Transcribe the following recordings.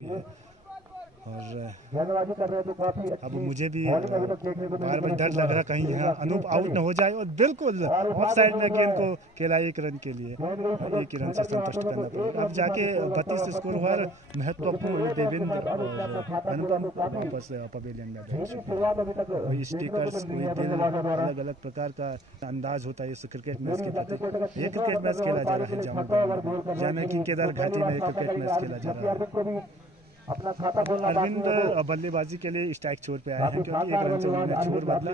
है। और अब मुझे भी बार बार डर लग रहा कहीं यहाँ अनूप आउट न हो जाए और बिल्कुल ऑफ साइड में गेंद को खेला एक रन के लिए, एक ही रन से संतुष्ट करना पड़ेगा। अब जाके 32 स्कोर हुआ, महत्वपूर्ण देवेंद्र और अनुपम वापस पवेलियन में बैठ चुके हैं। कोई स्टिकर्स, कोई दिल, अलग अलग प्रकार का अंदाज होता है इस क्रिकेट मैच के प्रति। ये क्रिकेट मैच खेला जा रहा है जाना कि केदार घाटी में क्रिकेट मैच खेला जा रहा है। अरविंद बल्लेबाजी के लिए स्ट्राइक छोर पे आए हैं क्योंकि एक रन से उन्होंने छोर बदला।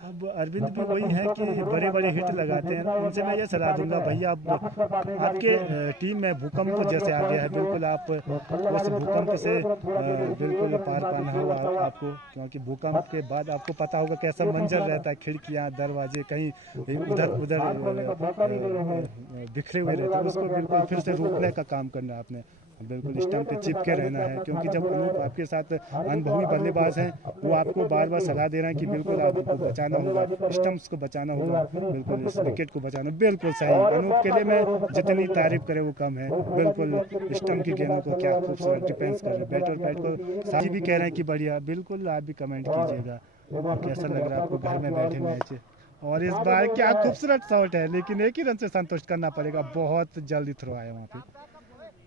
अब अरविंद भी वही है कि बड़े बड़े हिट लगाते हैं। उनसे मैं ये सलाह दूंगा, भैया आपके टीम में भूकंप जैसे आ गया है, बिल्कुल आप उस भूकंप से बिल्कुल पार पाना होगा आपको, क्योंकि भूकंप के बाद आपको पता होगा कैसा मंजर रहता है, खिड़कियाँ दरवाजे कहीं इधर उधर बिखरे हुए रहते हैं। उसको बिल्कुल फिर से रोकने का काम करना है आपने, बिल्कुल स्टंप पे चिपके रहना है। क्योंकि जब अनूप आपके साथ अनुभवी बल्लेबाज हैं, वो आपको बार बार सलाह दे रहे हैं कि बिल्कुल आपको बचाना होगा, स्टंप्स को बचाना होगा, बिल्कुल इस विकेट को बचाना। बिल्कुल सही, अनूप के लिए मैं जितनी तारीफ करे वो कम है। बिल्कुल स्टंप की गेंदों को क्या खूबसूरत डिफेंस कर रहे हैं, बैट और पैट को साजी भी कह रहे हैं कि बढ़िया। बिल्कुल आप भी कमेंट कीजिएगा कैसा लग रहा है आपको घर में बैठे मैच। और इस बार क्या खूबसूरत शॉट है, लेकिन एक ही रन से संतुष्ट करना पड़ेगा। बहुत जल्दी थ्रो आया वहाँ पे।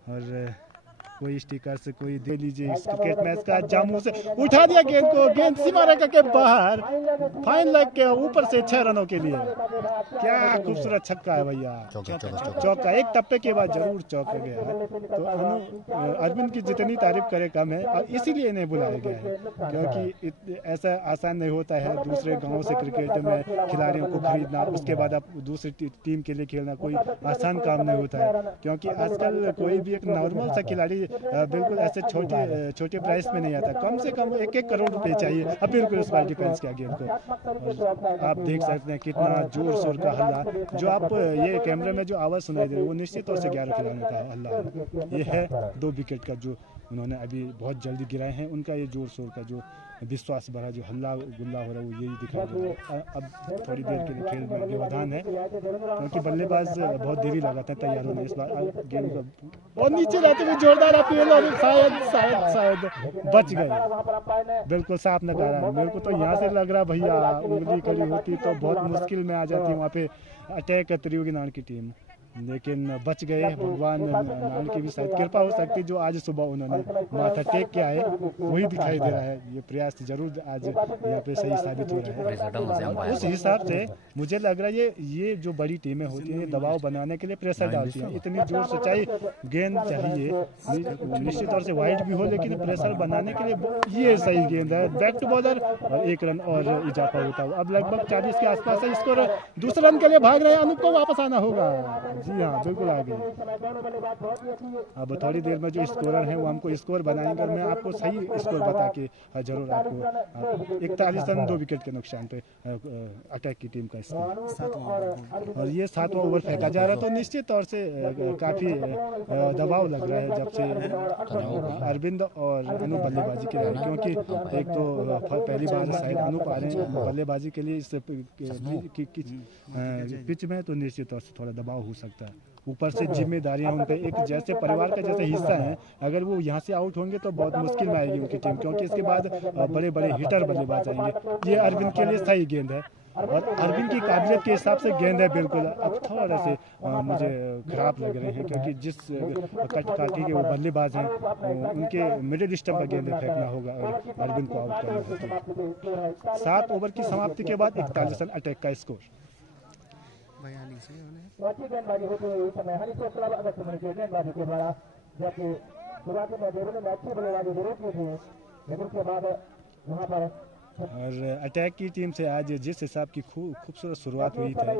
और कोई स्टिकर से कोई दे लीजिए इस क्रिकेट मैच का। जामू से उठा दिया गेंद को, गेंद सीमा रेखा के बाहर, फाइन लेग के ऊपर से 6 रनों के लिए। क्या खूबसूरत छक्का है भैया, चौका। एक टप्पे के बाद जरूर चौका गया है। तो अरविंद की जितनी तारीफ करे कम है, और इसीलिए इन्हें बुलाया गया है, क्योंकि ऐसा आसान नहीं होता है दूसरे गाँव से क्रिकेट में खिलाड़ियों को खरीदना, उसके बाद आप दूसरी टीम के लिए खेलना कोई आसान काम नहीं होता है। क्योंकि आजकल कोई भी एक नॉर्मल सा खिलाड़ी बिल्कुल ऐसे छोटे प्राइस में नहीं आता, कम से कम 1-1 करोड़ रुपए चाहिए। अब बिल्कुल इस बार डिफेंस किया गेंद को। आप देख सकते हैं कितना जोर शोर का हल्ला, जो आप ये कैमरे में जो आवाज़ सुनाई दे रही है वो निश्चित तौर से 11 खिलाड़ियों का हल्ला है। ये है 2 विकेट का जो उन्होंने अभी बहुत जल्दी गिराए हैं, उनका ये जोर शोर का जो विश्वास भरा जो हल्ला गुल्ला हो रहा है वो यही दिखाई दे रहा है। अब थोड़ी देर के लिए खेल में व्यवधान है, क्योंकि बल्लेबाज बहुत देरी लगाते हैं तैयार होने। इस बार गेंद को और नीचे जाते हुए जोरदार अपील, और शायद बच गए। बिल्कुल साफ नकारा। मेरे को तो यहाँ से लग रहा भैया उंगली खड़ी होती तो बहुत मुश्किल में आ जाती वहाँ पे अटैक करती होगी नान की टीम, लेकिन बच गए। भगवान नान की भी शायद कृपा हो सकती, जो आज सुबह उन्होंने माथा टेक के आए वही दिखाई दे रहा है। ये प्रयास जरूर आज यहाँ पे सही साबित हो रहा है। उस हिसाब से मुझे लग रहा है ये जो बड़ी टीमें होती हैं दबाव बनाने के लिए प्रेशर डालती हैं। इतनी जोर से चाहिए गेंद चाहिए, निश्चित तौर से वाइड भी हो, लेकिन प्रेशर बनाने के लिए ये सही गेंद है। बैक टू बॉलर और 1 रन और इजाफा होता है। अब लगभग 40 के आसपास है स्कोर। दूसरे रन के लिए भाग रहे हैं, अनूप को वापस आना होगा। जी हाँ, बिल्कुल आ गए। अब थोड़ी देर में जो स्कोरर हैं वो हमको स्कोर बनाएंगे और मैं आपको सही स्कोर बता के जरूर आपको 41 रन 2 विकेट के नुकसान पे अटैक की टीम का स्कोर। और ये 7वां ओवर फेंका जा रहा है, तो निश्चित तौर से काफ़ी दबाव लग रहा है जब से अरविंद और अनूप बल्लेबाजी के लिए। क्योंकि एक तो पहली बार शायद अनूप आ रहे हैं बल्लेबाजी के लिए इस पिच में, तो निश्चित तौर से थोड़ा दबाव हो सकता है। ऊपर से जिम्मेदारियां उन पे एक जैसे परिवार का जैसे हिस्सा है। अगर वो यहाँ से आउट होंगे तो बहुत मुश्किल में आएगी उनकी टीम, क्योंकि इसके बाद बड़े बड़े हिटर बल्लेबाज आएंगे। ये अरविंद के लिए सही गेंद है और अरविंद की काबिलियत के हिसाब से गेंद है बिल्कुल। अब थोड़ा से मुझे खराब लग रहे हैं, क्योंकि जिस काटी के वो बल्लेबाज हैं उनके मिडिल स्टंप पर गेंद फेंकना होगा और अरविंद को आउट करना होगा। 7 ओवर की समाप्ति के बाद 41 रन अटैक का स्कोर। अच्छी गेंदबाजी होती है इस समय हनी चोपड़ा अगस्त में गेंदबाजी के द्वारा, जबकि शुरुआती में देवने में अच्छी बल्लेबाजी जरूर की थी, लेकिन उसके बाद वहाँ पर और अटैक की टीम से आज जिस हिसाब की खूबसूरत शुरुआत हुई थी,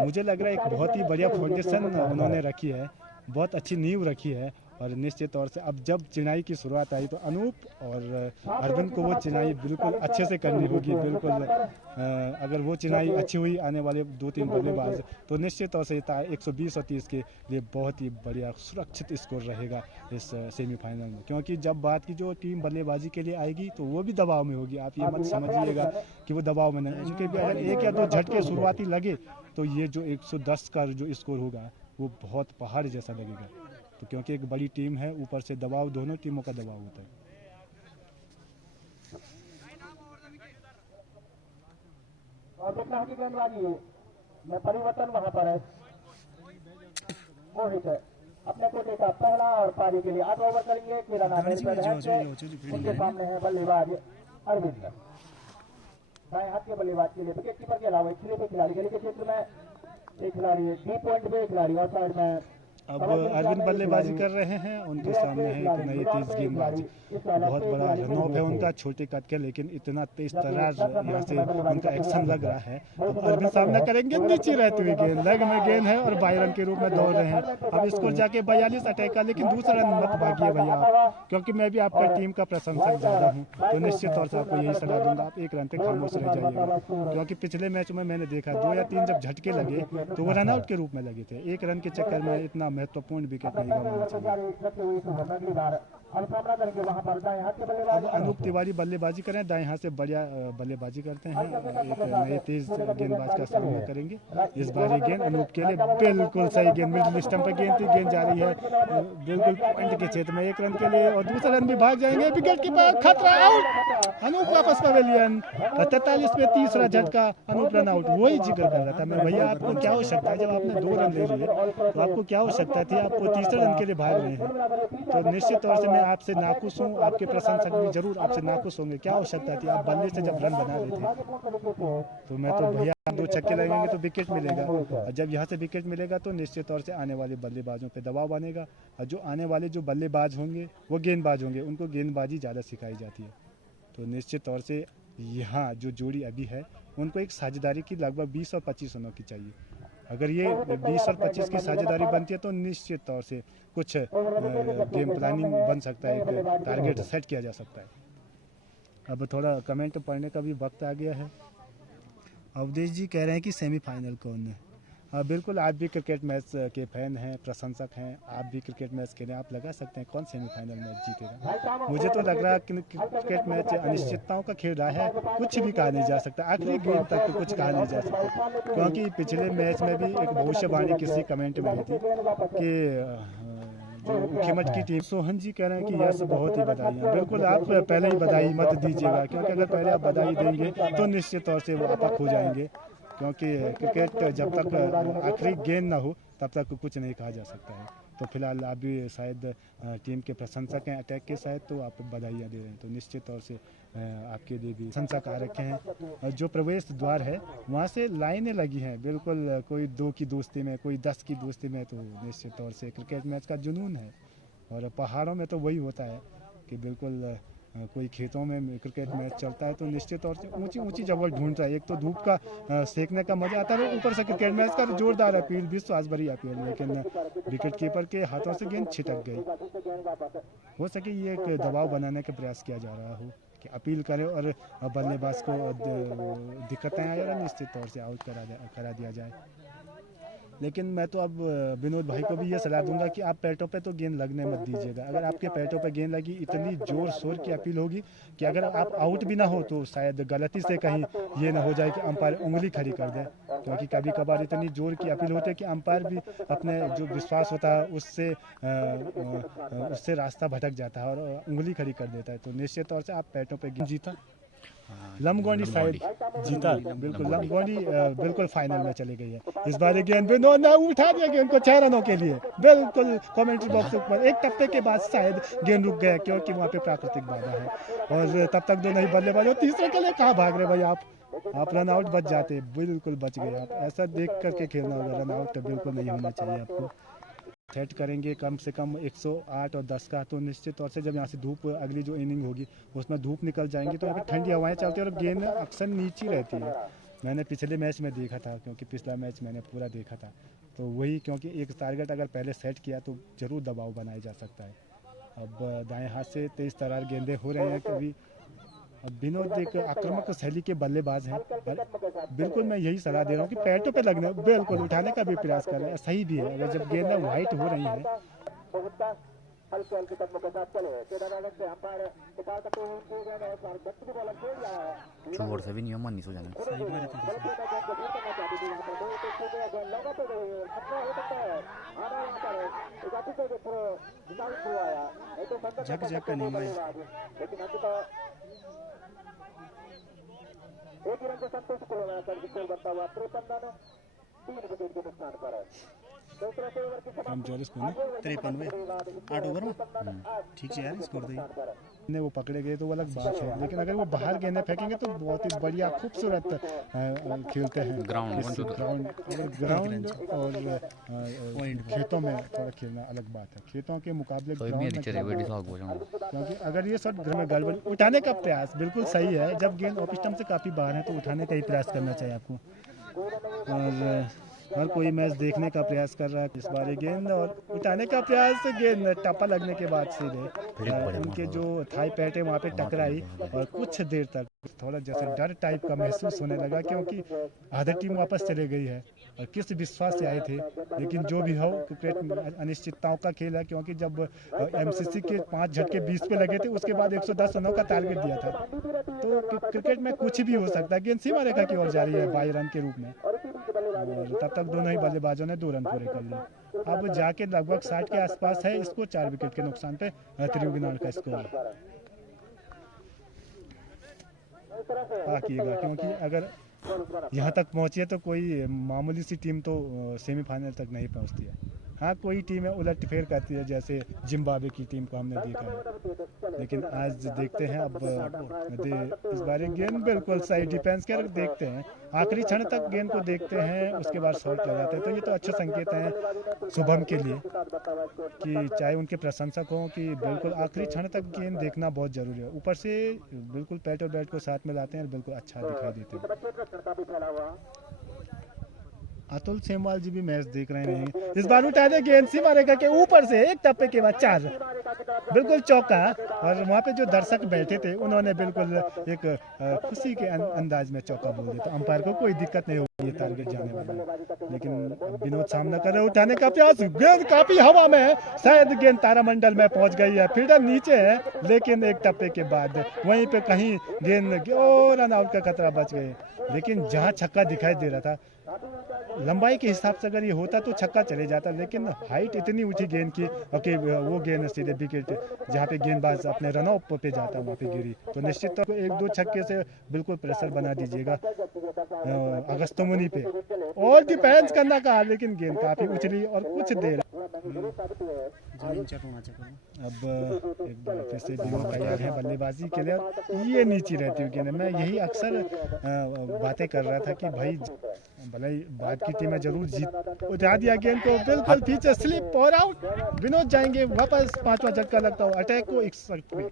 मुझे लग रहा है एक बहुत ही बढ़िया फाउंडेशन उन्होंने रखी है, बहुत अच्छी नींव रखी है। और निश्चित तौर से अब जब चिनाई की शुरुआत आई तो अनूप और अरविंद को वो चिनाई बिल्कुल अच्छे से करनी होगी। बिल्कुल अगर वो चिनाई अच्छी हुई आने वाले 2-3 बल्लेबाज, तो निश्चित तौर से 120 और 30 के लिए बहुत ही बढ़िया सुरक्षित स्कोर रहेगा इस सेमीफाइनल में। क्योंकि जब बात की जो टीम बल्लेबाजी के लिए आएगी तो वो भी दबाव में होगी। आप ये मत समझिएगा कि वो दबाव में नहीं, उनके भी अगर 1 या 2 झटके शुरुआती लगे तो ये जो 110 का जो स्कोर होगा वो बहुत पहाड़ जैसा लगेगा। तो क्योंकि एक बड़ी टीम है, ऊपर से दबाव, दोनों टीमों का दबाव होता है। और देखना है कि गेंदबाजी में परिवर्तन वहां पर है। मोहित अपने कोटे का पहला और पारी के लिए 8 ओवर करेंगे। उनके सामने है बल्लेबाज अरविंद। दाएं हाथ के बल्लेबाज के लिए विकेट कीपर के अलावा खिलाड़ी गली के क्षेत्र में एक खिलाड़ी डी पॉइंट पे, खिलाड़ी और साइड में। अब अरविंद बल्लेबाजी कर रहे हैं, उनके सामने है एक नई तेज गेंदबाज, बहुत बड़ा रनऑफ है उनका, छोटे कद के, लेकिन इतना तेज तरार यहाँ से उनका एक्शन लग रहा है। अब अरविंद सामना करेंगे, नीचे रहती हुई गेंद, लेग में गेंद है और बाई रन के रूप में दौड़ रहे हैं। अब स्कोर जाके 42 अटैक का, लेकिन दूसरा रन मत भागिए भैया आप, क्योंकि मैं भी आपका टीम का प्रशंसक ज़्यादा हूँ, तो निश्चित तौर से आपको यही सलाह दूंगा, आप 1 रन पे खामोश रह जाइएगा। क्योंकि पिछले मैच में मैंने देखा 2 या 3 जब झटके लगे तो वो रनआउट के रूप में लगे थे। 1 रन के चक्कर में इतना महत्वपूर्ण विकेट नहीं गंवाना चाहिए। अब अनूप तिवारी बल्लेबाजी करें, दाएं हाथ से बढ़िया बल्लेबाजी करते हैं, एक नए तेज गेंदबाज का सामना करेंगे। इस बार ये गेंद अनूप के लिए बिल्कुल सही गेंद, मिडिल स्टंप पे गेंद जा रही है बिल्कुल पॉइंट के क्षेत्र में, 1 रन के लिए, और दूसरा रन भी भाग जाएंगे। विकेट कीपर खतरा, आउट। अनूप वापस पवेलियन, 43 पे तीसरा झटका, अनूप रन आउट। वही जिक्र कर रहा था मैं भैया, आपको क्या आवश्यकता है, जब आपने 2 रन ले लिए तो आपको क्या आवश्यकता थी, आपको तीसरे रन के लिए भाग रहे हैं। तो निश्चित तौर से मैं आपसे नाखुश हूँ, आपके प्रशंसक भी जरूर आपसे नाखुश होंगे। क्या आवश्यकता थी, आप बल्ले से जब रन बना रहे थे, तो मैं तो भैया 2 छक्के लगेंगे तो विकेट मिलेगा, और जब यहाँ से विकेट मिलेगा तो निश्चित तौर से आने वाले बल्लेबाजों पे दबाव बनेगा, और जो आने वाले जो बल्लेबाज होंगे वो गेंदबाज होंगे, उनको गेंदबाजी ज़्यादा सिखाई जाती है। तो निश्चित तौर से यहाँ जो जोड़ी अभी है उनको एक साझेदारी की लगभग 20 और 25 रनों की चाहिए। अगर ये 20 और 25 की साझेदारी बनती है तो निश्चित तौर से कुछ गेम प्लानिंग बन सकता है, एक टारगेट सेट किया जा सकता है। अब थोड़ा कमेंट पढ़ने का भी वक्त आ गया है। अवधेश जी कह रहे हैं कि सेमीफाइनल कौन है। हाँ बिल्कुल, आप भी क्रिकेट मैच के फैन हैं, प्रशंसक हैं, आप भी क्रिकेट मैच के लिए आप लगा सकते हैं कौन सेमीफाइनल मैच जीतेगा। मुझे तो लग रहा है कि क्रिकेट मैच अनिश्चितताओं का खेल रहा है, कुछ भी कहा नहीं जा सकता, आखिरी गेंद तक तो कुछ कहा नहीं जा सकता। क्योंकि पिछले मैच में भी एक भविष्यवाणी किसी कमेंट में हुई थी कि जो उखीमठ की टीम, सोहन जी कह रहे हैं कि यस बहुत ही बधाई। बिल्कुल, आप पहले ही बधाई मत दीजिएगा, क्योंकि अगर पहले आप बधाई देंगे तो निश्चित तौर से वो आपक हो जाएंगे, क्योंकि क्रिकेट जब तक आखिरी गेंद ना हो तब तक कुछ नहीं कहा जा सकता है। तो फिलहाल आप भी शायद टीम के प्रशंसक हैं अटैक के, शायद तो आप बधाइयाँ दे रहे हैं, तो निश्चित तौर से आपके लिए भी प्रशंसक आ रखे हैं। और जो प्रवेश द्वार है वहाँ से लाइनें लगी हैं, बिल्कुल कोई 2 की दोस्ती में, कोई 10 की दोस्ती में, तो निश्चित तौर से क्रिकेट मैच का जुनून है। और पहाड़ों में तो वही होता है कि बिल्कुल कोई खेतों में क्रिकेट मैच चलता है तो निश्चित तौर से ऊंची ऊंची जगह ढूंढता है। एक तो धूप का सेकने का मजा आता है, ऊपर से क्रिकेट मैच का जोरदार अपील, विश्वास भरी अपील, लेकिन विकेट कीपर के हाथों से गेंद छिटक गई। हो सके ये एक दबाव बनाने का प्रयास किया जा रहा हो कि अपील करे और बल्लेबाज को दिक्कतें आए और निश्चित तौर से आउट करा दिया जाए। लेकिन मैं तो अब विनोद भाई को भी ये सलाह दूंगा कि आप पैटों पे तो गेंद लगने मत दीजिएगा। अगर आपके पैटों पे गेंद लगी, इतनी जोर शोर की अपील होगी कि अगर आप आउट भी ना हो तो शायद गलती से कहीं ये ना हो जाए कि अंपायर उंगली खड़ी कर दे, क्योंकि कभी कभार इतनी जोर की अपील होती है कि अंपायर भी अपने जो विश्वास होता है उससे रास्ता भटक जाता है और उंगली खड़ी कर देता है। तो निश्चित तौर से आप पैटों पर गेंद जीता, लमगोंडी साइड जीता, बिल्कुल लमगोंडी बिल्कुल फाइनल में चली गई है। इस बार गेंद विनोद ने उठा दिया गेंद को 6 रनों के लिए, बिल्कुल कमेंट्री बॉक्स पर एक टप्पे के बाद शायद गेंद रुक गया क्योंकि वहाँ पे प्राकृतिक बाधा है, और तब तक 2 नहीं बल्लेबाज, और तीसरे के लिए कहाँ भाग रहे भाई आप रन आउट बच जाते, बिल्कुल बच गए आप। ऐसा देख करके खेलना होगा, रन आउट बिल्कुल नहीं होना चाहिए आपको। सेट करेंगे कम से कम 108 और 10 का, तो निश्चित तौर से जब यहाँ से धूप, अगली जो इनिंग होगी उसमें धूप निकल जाएंगी तो अभी ठंडी हवाएं चलती है और गेंद अक्सर नीचे रहती है। मैंने पिछले मैच में देखा था, क्योंकि पिछला मैच मैंने पूरा देखा था, तो वही, क्योंकि एक टारगेट अगर पहले सेट किया तो ज़रूर दबाव बनाया जा सकता है। अब दाएँ हाथ से तेज़ तरार गेंदें हो रहे हैं कभी। अब विनोद एक आक्रामक शैली के बल्लेबाज हैं, बिल्कुल मैं यही सलाह दे रहा हूँ कि पैटों पे लगने, बिल्कुल उठाने का भी प्रयास कर रहे हैं, सही भी है। अगर जब गेंदें वाइट हो रही हैं हल्के हल्के कदमों के साथ चले। केदारनाथ से अंपायर निकाल सकते हैं उनके गेंद और सार गति को बॉलर खेल रहा है। छोड़ से भी नहीं मानी सो जाने गलत गेंद को दूर करना चाहती थी, वहां पर दो टेक को गया गेंद लगा तो गई, खतरा हो सकता है। आना वहां पर जाति को जो थ्रो निकाल थ्रो आया, नहीं तो संकट जग जग का नियम है। लेकिन अंततः एक ही रन से संतोष को लगाया कर स्कोर बनता हुआ 53 रन 3 विकेट के नुकसान पर। दूसरे से ओवर की हम 44 को 53 में 8 ओवर में ठीक है यार स्कोर दी ने वो पकड़े गए तो वो अलग बात है, लेकिन अगर वो बाहर गेंदें फेंकेंगे तो बहुत ही बढ़िया खूबसूरत खेलते हैं। ग्राउंड और खेतों में थोड़ा खेलना अलग बात है, खेतों के मुकाबले ग्राउंड में, क्योंकि अगर ये शॉट घर में गड़बड़ उठाने का प्रयास बिल्कुल सही है, जब गेंद ऑफ स्टंप से काफ़ी बाहर है तो उठाने का ही प्रयास करना चाहिए आपको। और हर कोई मैच देखने का प्रयास कर रहा है, इस बार गेंद और उठाने का प्रयास, गेंद टप्पा लगने के बाद सीधे उनके जो थाई पैट है वहाँ पे टकराई और कुछ देर तक थोड़ा जैसे डर टाइप का महसूस होने लगा, क्योंकि आधा टीम वापस चले गई है और किस विश्वास से आए थे। लेकिन जो भी हो, क्रिकेट अनिश्चितताओं का खेल है, क्योंकि जब एमसीसी के 5 झटके 20 पे लगे थे उसके बाद 110 रनों का टारगेट दिया था, तो क्रिकेट में कुछ भी हो सकता है। गेंद सीमा रेखा की ओर जा रही है 22 रन के रूप में और तब तक दोनों ही बल्लेबाजों ने 2 रन पूरे कर लिए। अब जाके लगभग 60 के आसपास है, इसको 4 विकेट के नुकसान पे त्रिवेंद्र का स्कोर किएगा, क्योंकि अगर यहाँ तक पहुँची है तो कोई मामूली सी टीम तो सेमीफाइनल तक नहीं पहुँचती है। हाँ, कोई टीमें उलट फेर करती है, जैसे जिम्बाब्वे की टीम को हमने देखा है, लेकिन आज देखते हैं अब इस बार गेंद बिल्कुल सही डिफेंस कर देखते हैं, आखिरी क्षण तक गेंद को देखते हैं, उसके बाद शॉट लगाते हैं। तो ये तो अच्छा संकेत है शुभम के लिए कि चाहे उनके प्रशंसक हों कि बिल्कुल आखिरी क्षण तक गेंद देखना बहुत जरूरी है। ऊपर से बिल्कुल पैट और बैट को साथ में लाते हैं, बिल्कुल अच्छा दिखाई देते हैं। अतुल सेमवाल जी भी मैच देख रहे हैं। इस बार उठा दे गेंद सीमा रेखा के ऊपर से एक टप्पे के बाद 4 बिल्कुल चौका, और वहाँ पे जो दर्शक बैठे थे उन्होंने बिल्कुल एक खुशी के अंदाज में चौका बोल दिया, तो अंपायर को कोई दिक्कत नहीं होगी ये टारगेट जाने वाला। लेकिन विनोद सामना कर रहे, उठाने का प्रयास, गेंद काफी हवा में है, शायद गेंद तारामंडल में पहुंच गई है, फील्डर नीचे है, लेकिन एक टप्पे के बाद वहीं पे कहीं गेंद और रन आउट का खतरा बच गए। लेकिन जहाँ छक्का दिखाई दे रहा था, लंबाई के हिसाब से अगर ये होता तो छक्का चले जाता, लेकिन हाइट इतनी उठी गेंद की कि वो गेंद सीधे विकेट जहाँ पे गेंदबाज अपने रन आउट पे जाता वहाँ पे गिरी। तो निश्चित तौर पर 1-2 छक्के से बिल्कुल प्रेशर बना दीजिएगा अगस्तमुनि पे, और डिफेंस करना कहा, लेकिन गेंद काफी उछली और कुछ देर अब एक बार फिर से विनोद तैयार है बल्लेबाजी के लिए। ये नीचे रहती हुई गेंद, मैं यही अक्सर बातें कर रहा था कि भाई भले बाद की टीमें जरूर जीत, उठा दिया गेंद को बिल्कुल पीछे, स्लिप और आउट। विनोद जाएंगे वापस, 5वां झटका लगता हो अटैक को 61 पे,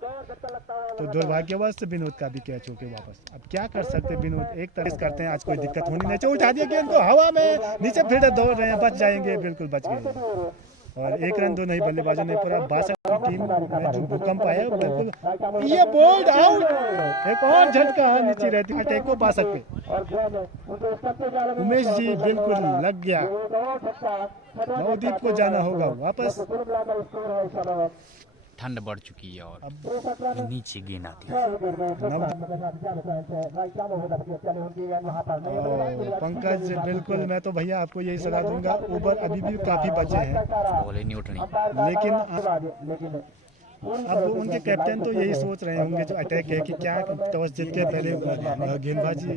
तो दुर्भाग्यवश विनोद का भी कैच होके वापस। अब क्या कर सकते विनोद, एक तरह करते हैं, आज कोई दिक्कत होनी नहीं चाहिए। उठा दिया गेंद को हवा में, नीचे फील्डर दौड़ रहे हैं, बच जाएंगे, बिल्कुल बच गए, और 1 रन दोनों ही बल्लेबाजों ने पूरा 62 की टीम में जो भूकंप आया बिल्कुल। ये बोल्ड आउट, एक और झटका नीचे रहती अटैक को 62 पे। उमेश जी बिल्कुल लग गया, नवदीप को जाना होगा वापस। ठंड बढ़ चुकी है और नीचे गेंद आती है। पंकज बिल्कुल, मैं तो भैया आपको यही सलाह दूंगा, ओवर अभी भी काफी बचे हैं, बॉलें नहीं उठनी, लेकिन अब उनके कैप्टन तो यही सोच रहे होंगे जो अटैक है कि क्या टॉस जीत के पहले गेंदबाजी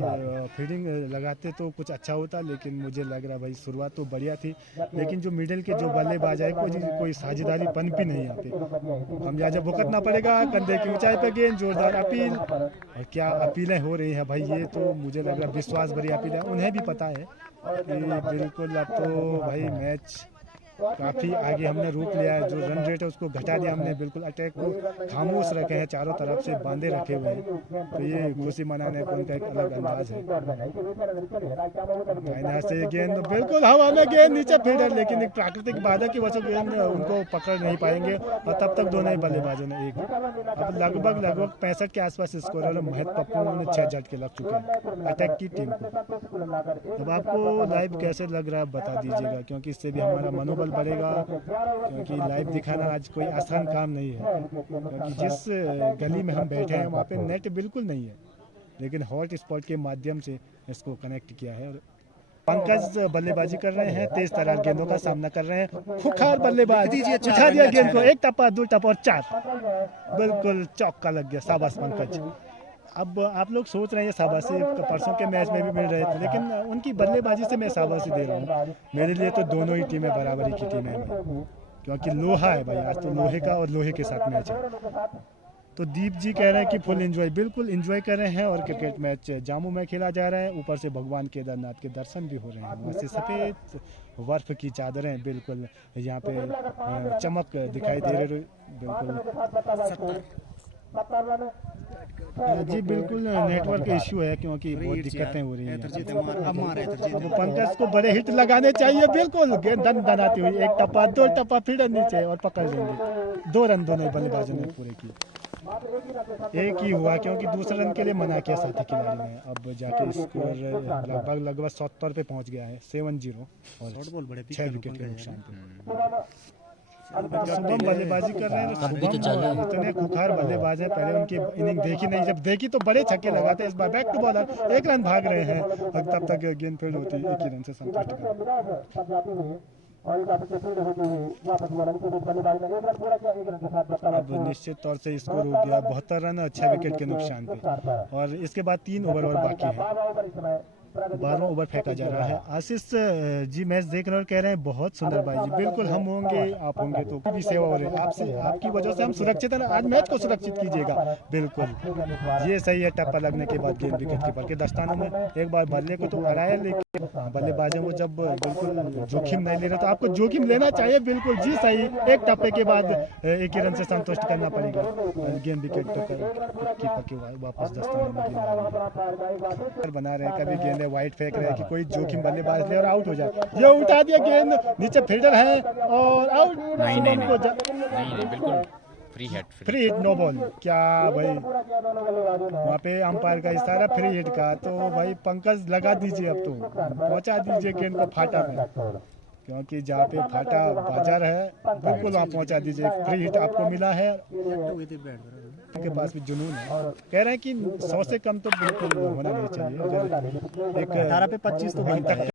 फील्डिंग लगाते तो कुछ अच्छा होता। लेकिन मुझे लग रहा भाई शुरुआत तो बढ़िया थी, लेकिन जो मिडिल के जो बल्लेबाज है कोई साझेदारी पनपी नहीं यहाँ पे। हम यहाँ जब भुगतना पड़ेगा, कंधे की ऊंचाई पे गेंद, जोरदार अपील, और क्या अपीलें हो रही है भाई, ये तो मुझे लग रहा विश्वास भरी अपील है। उन्हें भी पता है कि बिल्कुल अब तो भाई मैच काफ़ी आगे हमने रोक लिया है, जो रन रेट है उसको घटा दिया हमने, बिल्कुल अटैक को खामोश रखे हैं, चारों तरफ से बांधे रखे हुए हैं। तो ये खुशी मनाने का उनका एक अलग अंदाज है। से गेंद बिल्कुल हवा में, गेंद नीचे फील्डर, लेकिन एक प्राकृतिक बाधा की वजह से गेंद उनको पकड़ नहीं पाएंगे, और तब तक दोनों ही बल्लेबाजों ने एक अब लगभग 65 के आसपास स्कोर है। महत पप्पू ने 6 झटके लग चुके हैं अटैक की टीम को। अब आपको लाइव कैसे लग रहा है बता दीजिएगा, क्योंकि इससे भी हमारा मनोबल मनोबल बढ़ेगा, क्योंकि लाइव दिखाना आज कोई आसान काम नहीं है, क्योंकि जिस गली में हम बैठे हैं वहाँ पे नेट बिल्कुल नहीं है, लेकिन हॉट स्पॉट के माध्यम से इसको कनेक्ट किया है। और पंकज बल्लेबाजी कर रहे हैं, तेज तरार गेंदों का सामना कर रहे हैं, खुखार बल्लेबाज उठा दिया गेंद को, एक टप्पा, दो टप्पा और चार, बिल्कुल चौका लग गया। शाबाश पंकज। अब आप लोग सोच रहे हैं शाबाशी परसों के मैच में भी मिल रहे थे, लेकिन उनकी बल्लेबाजी से मैं शाबाशी दे रहा हूँ। मेरे लिए तो दोनों ही टीमें बराबरी की टीमें हैं, क्योंकि लोहा है भाई, आज तो लोहे का और लोहे के साथ मैच है। तो दीप जी कह रहे हैं कि फुल एंजॉय, बिल्कुल एंजॉय कर रहे हैं। और क्रिकेट मैच जामू में खेला जा रहा है, ऊपर से भगवान केदारनाथ के दर्शन भी हो रहे हैं, वहाँ से सफ़ेद बर्फ की चादरें बिल्कुल यहाँ पे चमक दिखाई दे रही। बिल्कुल जी, बिल्कुल नेटवर्क इश्यू है, क्योंकि बहुत दिक्कतें हो रही हैं। अब पंकज को बड़े हिट लगाने चाहिए, बिल्कुल गेंद दन दनाती हुई, एक टप्पा, दो टप्पा, फिर नीचे और पकड़ लेंगे। 2 रन दोनों बल्लेबाजों ने पूरे किए। एक ही हुआ, क्योंकि दूसरे रन के लिए मना किया साथी खिलाड़ी ने। अब जाके स्कोर लगभग 70 पे पहुंच गया है, 7-0 और 6 विकेट के नुकसान पे। शुभम बल्लेबाजी कर रहे हैं। शुभम इतने खुखार बल्लेबाज है, पहले उनकी इनिंग देखी नहीं, जब देखी तो बड़े छक्के लगाते हैं। इस बार बैक टू बॉलर, 1 रन भाग रहे हैं, तब तक गेंद फील्ड होती है, 1 ही रन से संतुष्ट कर। अब निश्चित तौर से स्कोर हो गया 72 रन और 6 विकेट के नुकसान पे। और इसके बाद 3 ओवर और बाकी है, 12वां ओवर फेंका जा रहा है। आशीष जी मैच देख रहे और कह रहे हैं बहुत सुंदर भाई जी, बिल्कुल हम होंगे, आप होंगे तो भी सेवा हो रही है आपसे, आपकी वजह से हम सुरक्षित हैं। आज मैच को सुरक्षित कीजिएगा। बिल्कुल ये सही है। टप्पा लगने के बाद गेंद विकेट कीपर के दस्तानों में। एक बार बल्ले को तो अड़ाया, लेकिन बल्लेबाजों को जब बिल्कुल जोखिम नहीं ले रहे, तो आपको जोखिम लेना चाहिए। बिल्कुल जी सही, एक टप्पे के बाद 1 ही रन से संतुष्ट करना पड़ेगा। गेंद विकेट कीपर के वापस दस्तानों में बना रहे हैं। कभी गेंद वाइट फेंक रहे हैं कि कोई जोखिम बल्लेबाज ले और आउट हो जाए। ये उठा दिया गेंद, नीचे फील्डर है और आउट। नहीं, बिल्कुल फ्री हिट, नो बॉल। क्या भाई, वहाँ पे अंपायर का इशारा फ्री हिट का, तो भाई पंकज लगा दीजिए, अब तो पहुँचा दीजिए गेंद को फाटा में, क्योंकि जहाँ पे फाटा बाजार है बिल्कुल वहाँ पहुँचा दीजिए। फ्री हिट आपको मिला है। उनके पास भी जुनून है, कह रहे हैं कि 100 से कम तो बिल्कुल होना नहीं चाहिए। अगर एक 18 पे 25 तो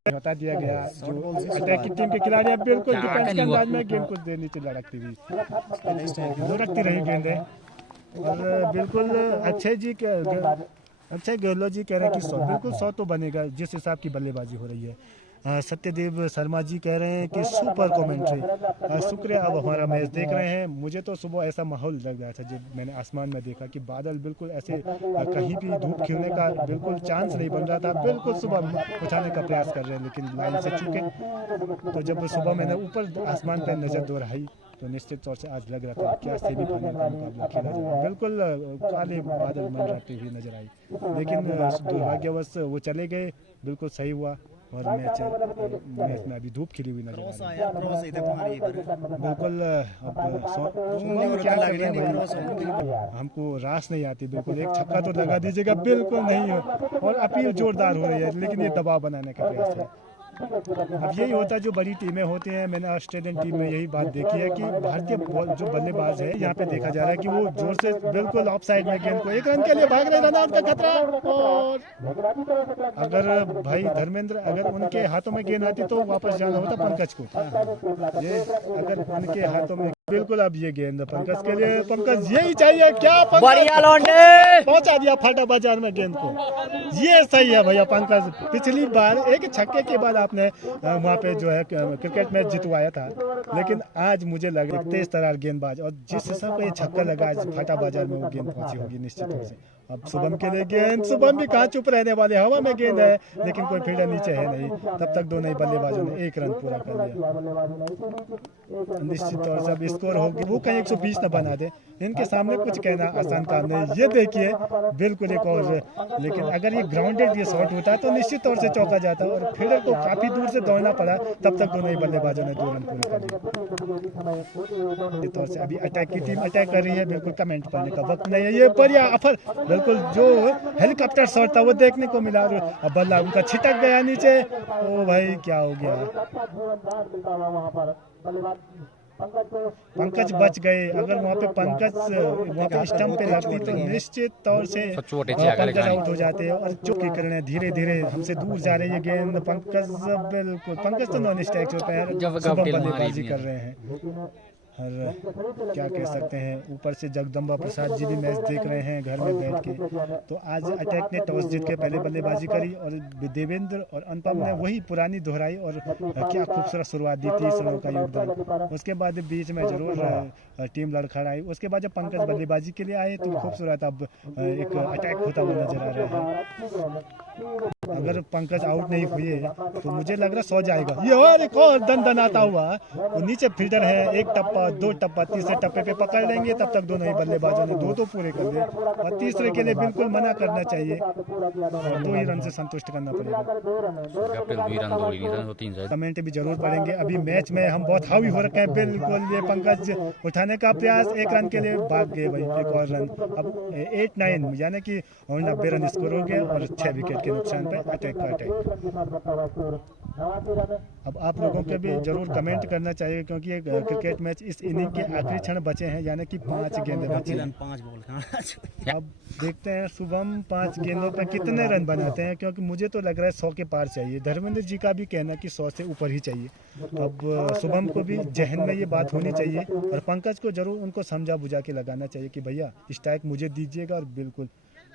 बता दिया गया। जो अटैक की टीम के खिलाड़ी बिल्कुल डिफेंस के अंदाज में गेंद को नीचे लड़कती हुई, लुढ़कती रही गेंदें। और बिल्कुल अक्षय गहलोत जी कह रहे हैं कि 100 बिल्कुल 100 तो बनेगा जिस हिसाब की बल्लेबाजी हो रही है। सत्यदेव शर्मा जी कह रहे हैं कि सुपर कमेंट्री, शुक्रिया। अब हमारा मैच देख रहे हैं। मुझे तो सुबह ऐसा माहौल लग रहा था जब मैंने आसमान में देखा कि बादल बिल्कुल ऐसे, कहीं भी धूप खिलने का बिल्कुल चांस नहीं बन रहा था। बिल्कुल सुबह उठाने का प्रयास कर रहे हैं, लेकिन लाइन से चूके। तो जब सुबह मैंने ऊपर आसमान पर नजर दोहराई तो निश्चित तौर से आज लग रहा था क्या सेमीफाइनल का मुकाबला खेला जाए। बिल्कुल काले बादल मंडराते हुए नजर आई, लेकिन दुर्भाग्यवश वो चले गए। बिल्कुल सही हुआ और मैच में अभी धूप खिली हुई नजर आ रही है। बिल्कुल हमको रास नहीं आती। बिल्कुल एक छक्का तो लगा दीजिएगा, बिल्कुल नहीं है। और अपील जोरदार हो रही है, लेकिन ये दबाव बनाने का प्रयास है। अब यही होता है जो बड़ी टीमें होती हैं। मैंने ऑस्ट्रेलियन टीम में यही बात देखी है कि भारतीय जो बल्लेबाज है यहाँ पे देखा जा रहा है कि वो जोर से बिल्कुल ऑफ साइड में गेंद को 1 रन के लिए भाग रहे, रन आउट का खतरा। और अगर भाई धर्मेंद्र, अगर उनके हाथों में गेंद आती तो वापस जाना होता पंकज को। ये अगर उनके हाथों में, बिल्कुल अब ये गेंद पंकज के लिए, पंकज यही चाहिए क्या, पहुंचा दिया फाटा बाजार में गेंद को। ये सही है भैया पंकज। पिछली बार एक छक्के के बाद आपने वहाँ पे जो है क्रिकेट मैच जितवाया था, लेकिन आज मुझे लगा तेज तरार गेंदबाज, और जिस हिसाब का ये छक्का लगा आज फाटा बाजार में वो गेंद पहुंची होगी निश्चित रूप से। अब शुभम के लिए गेंद, शुभम भी कहाँ चुप रहने वाले, हवा में गेंद है लेकिन कोई फील्डर नीचे है नहीं। तब तक दोनों ही बल्लेबाजों ने 1 रन पूरा कर लिया। निश्चित तौर से अब स्कोर होगी, वो कहीं 120 न बना दे। इनके सामने कुछ कहना आसान काम नहीं। ये देखिए बिल्कुल एक और, लेकिन अगर ये ग्राउंडेड ये शॉट होता तो निश्चित तौर से चौका जाता और फील्डर को काफी दूर से दौड़ना पड़ा। तब तक दोनों ही बल्लेबाजों ने 2 रन पूरे कर लिए। तौर से अभी अटैक की टीम अटैक कर रही है। बिल्कुल कमेंट पढ़ने का वक्त नहीं है। ये बढ़िया अफर, बिल्कुल जो हेलीकॉप्टर शॉट था वो देखने को मिला। अब बल्ला उनका छिटक गया नीचे। ओ भाई क्या हो गया। पंकज बच गए। अगर वहाँ पे पंकज वहाँ पे स्टंप पे लगती तो निश्चित तौर से पंकज आउट हो जाते हैं। और चुकी करने धीरे धीरे हमसे दूर जा रही है गेंद। पंकज बिल्कुल, पंकज तो नॉन स्ट्राइक पे है, शुभम बल्लेबाजी कर रहे हैं। और क्या कह सकते हैं, ऊपर से जगदम्बा प्रसाद जी भी मैच देख रहे हैं घर में बैठ के। तो आज अटैक ने टॉस जीत के पहले बल्लेबाजी करी और देवेंद्र और अनुपम ने वही पुरानी दोहराई और क्या खूबसूरत शुरुआत दी, 30 रनों का योगदान। उसके बाद बीच में जरूर टीम लड़खड़ाई। उसके बाद जब पंकज बल्लेबाजी के लिए आए तो खूबसूरत अब एक अटैक होता हुआ नजर आ रहा है। अगर पंकज आउट नहीं हुए तो मुझे लग रहा 100 जाएगा। ये और एक और दन आता हुआ, वो नीचे फील्डर है, एक टप्पा, दो टप्पा, तीसरे टप्पे पे पकड़ लेंगे तब तक दोनों ही बल्लेबाजों ने दो पूरे कर दिए। और तीसरे के लिए बिल्कुल मना करना चाहिए और 2 ही रन से संतुष्ट करना पड़ेगा। कमेंट भी जरूर पढ़ेंगे। अभी मैच में हम बहुत हावी हो रखे हैं। बिल्कुल ये पंकज उठाने का प्रयास, 1 रन के लिए भाग गए भाई, एक और रन। अब 8-9 यानी कि 90 रन स्कोर हो गया और 6 विकेट के नुकसान पे अटैक का अटैक। अब आप लोगों के भी जरूर कमेंट करना चाहिए क्योंकि ये क्रिकेट मैच इस इनिंग के आखिरी क्षण बचे हैं, यानी कि 5 गेंदें बची हैं। 5 बॉल। अब देखते हैं शुभम 5 गेंदों पर कितने रन बनाते हैं, क्योंकि मुझे तो लग रहा है 100 के पार चाहिए। धर्मेंद्र जी का भी कहना कि 100 से ऊपर ही चाहिए। अब शुभम को भी जहन में ये बात होनी चाहिए और पंकज को जरूर उनको समझा बुझा के लगाना चाहिए कि भैया स्ट्राइक मुझे दीजिएगा। और बिल्कुल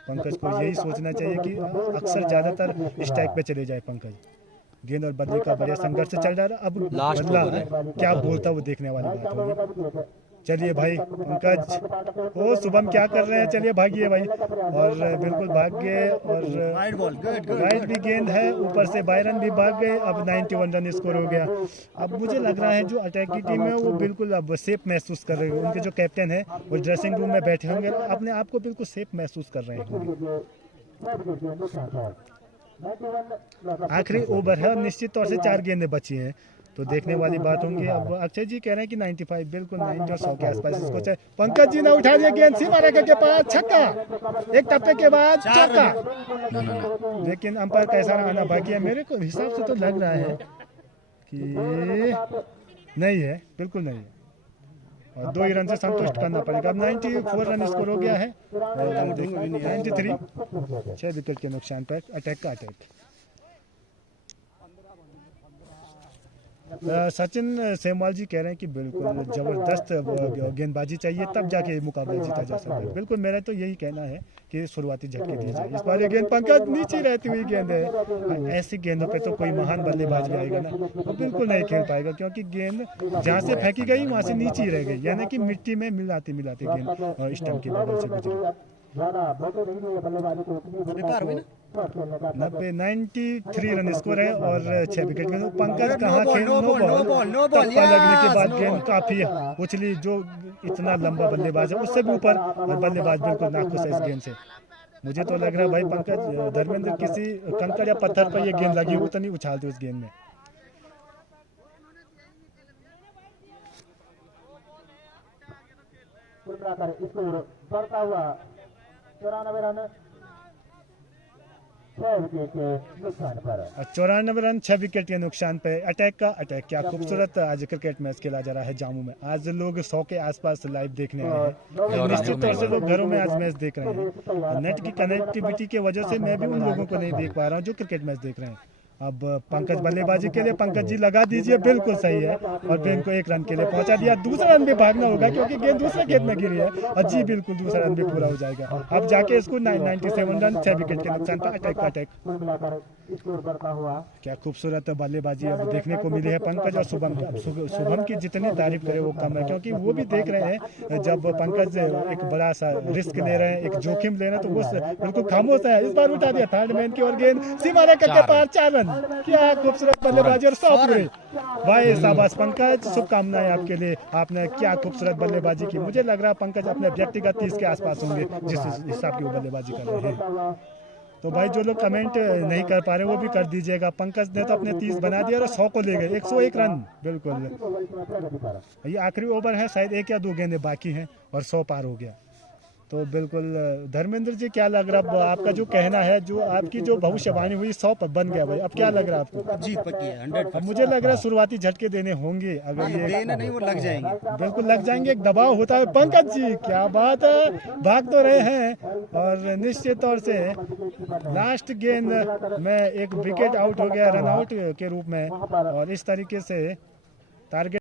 पंकज को यही सोचना चाहिए कि अक्सर ज़्यादातर स्ट्राइक पे चले जाए पंकज। गेंद और बदले का बड़े संघर्ष चल रहा है। अब बदला क्या बोलता वो देखने वाली बात होगी। चलिए भाई पंकज, ओ शुभम क्या कर रहे हैं, चलिए भागिए भाई। और बिल्कुल भाग गए और राइट भी गेंद है, ऊपर से बायरन भी भाग गए। अब 91 रन स्कोर हो गया। अब मुझे लग रहा है जो अटैक की टीम है वो बिल्कुल अब सेफ महसूस कर रही है। उनके जो कैप्टन है वो ड्रेसिंग रूम में बैठे होंगे, अपने आप को बिल्कुल सेफ महसूस कर रहे होंगे। आखिरी ओवर है और निश्चित तौर से 4 गेंदें बची हैं, तो देखने वाली बात होंगी। अब अक्षय जी कह रहे हैं कि 95 बिल्कुल 90 और 100 के आसपास इसको चाहिए। पंकज जी ने उठा दिया गेंद, सीमा रेखा के पास, छक्का, एक टप्पे के बाद चौका। लेकिन अंपायर का इशारा आना बाकी है। मेरे को हिसाब से तो लग रहा है कि नहीं है, बिल्कुल नहीं है और 2 ही रन से संतुष्ट करना पड़ेगा। अब 94 रन स्कोर हो गया है और 93, 6 विकेट के नुकसान पर अटैक का अटैक। सचिन सेमवाल जी कह रहे हैं कि बिल्कुल जबरदस्त गेंदबाजी चाहिए तब जाके मुकाबला जीता जा सकता है। बिल्कुल मेरा तो यही कहना है कि शुरुआती झटके दिए जाए। इस बार ये गेंद पंकज नीचे रहती हुई गेंद है। ऐसी गेंदों पे तो कोई महान बल्लेबाज भी आएगा ना, वो बिल्कुल नहीं खेल पाएगा क्योंकि गेंद जहाँ से फेंकी गई वहाँ से नीचे ही रह गई, यानी कि मिट्टी में मिलाती गेंद और स्टंप के बगल से गुजरी। 93 रन स्कोर है और 6 विकेट। पंकज कहाँ खेल, नो बॉल लगने के बाद गेंद काफी उछली। जो इतना लंबा बल्लेबाज है उससे भी ऊपर और बल्लेबाज बिल्कुल नाखुश है इस गेंद से। मुझे तो लग रहा है भाई पंकज धर्मेंद्र किसी कंकड़ या पत्थर पर ये गेंद लगी उतनी उछालते उस गेंद में। बढ़ता हुआ 94 रन 6 विकेट के नुकसान पर। 94 रन 6 विकेट के नुकसान पे अटैक का अटैक। क्या खूबसूरत आज क्रिकेट मैच खेला जा रहा है जामू में। आज लोग 100 के आसपास लाइव देखने आए हैं। निश्चित तौर से लोग घरों में आज मैच देख रहे हैं। नेट की कनेक्टिविटी की वजह से मैं भी उन लोगों को नहीं देख पा रहा हूँ जो क्रिकेट मैच देख रहे हैं। अब पंकज बल्लेबाजी के लिए, पंकज जी लगा दीजिए, बिल्कुल सही है और गेंद को 1 रन के लिए पहुंचा दिया। दूसरा रन भी भागना होगा क्योंकि गेंद दूसरे गेंद में गिरी है और जी बिल्कुल दूसरा रन भी पूरा हो जाएगा। अब जाके इसको 97 रन 6 विकेट के नुकसान पर अटैक का अटैक। क्या खूबसूरत बल्लेबाजी अब देखने को मिली है पंकज और शुभम की जितनी तारीफ करे वो कम है, क्योंकि वो भी देख रहे हैं जब पंकज एक बड़ा सा रिस्क ले रहे हैं, एक जोखिम ले रहे हैं, तो वो बिल्कुल खामोश है। इस बार उठा दिया थर्ड मैन की और गेंद सीमा रेखा के पार, 4 रन। क्या खूबसूरत बल्लेबाजी और 100 पूरे। भाई शाबाश पंकज, शुभकामनाएं आपके लिए, आपने क्या खूबसूरत बल्लेबाजी की। मुझे लग रहा है पंकज अपने व्यक्तिगत 30 के आसपास होंगे जिस हिसाब की वो बल्लेबाजी कर रहे हैं। तो भाई जो लोग कमेंट नहीं कर पा रहे वो भी कर दीजिएगा। पंकज ने तो अपने 30 बना दिया और 100 को ले गए, 101 रन। बिल्कुल ये आखिरी ओवर है, शायद 1 या 2 गेंदें बाकी हैं और 100 पार हो गया। तो बिल्कुल धर्मेंद्र जी, क्या लग रहा है आपका जो कहना है, जो आपकी जो भविष्यवाणी हुई 100 बन गया भाई, अब क्या लग रहा है आपको? जी पक्की है 100%। मुझे लग रहा है शुरुआती झटके देने होंगे, अगर ये देना नहीं वो लग जाएंगे, बिल्कुल लग जाएंगे, एक दबाव होता है। पंकज जी क्या बात है, भाग तो रहे हैं और निश्चित तौर से लास्ट गेंद में एक विकेट आउट हो गया, रन आउट के रूप में, और इस तरीके से टारगेट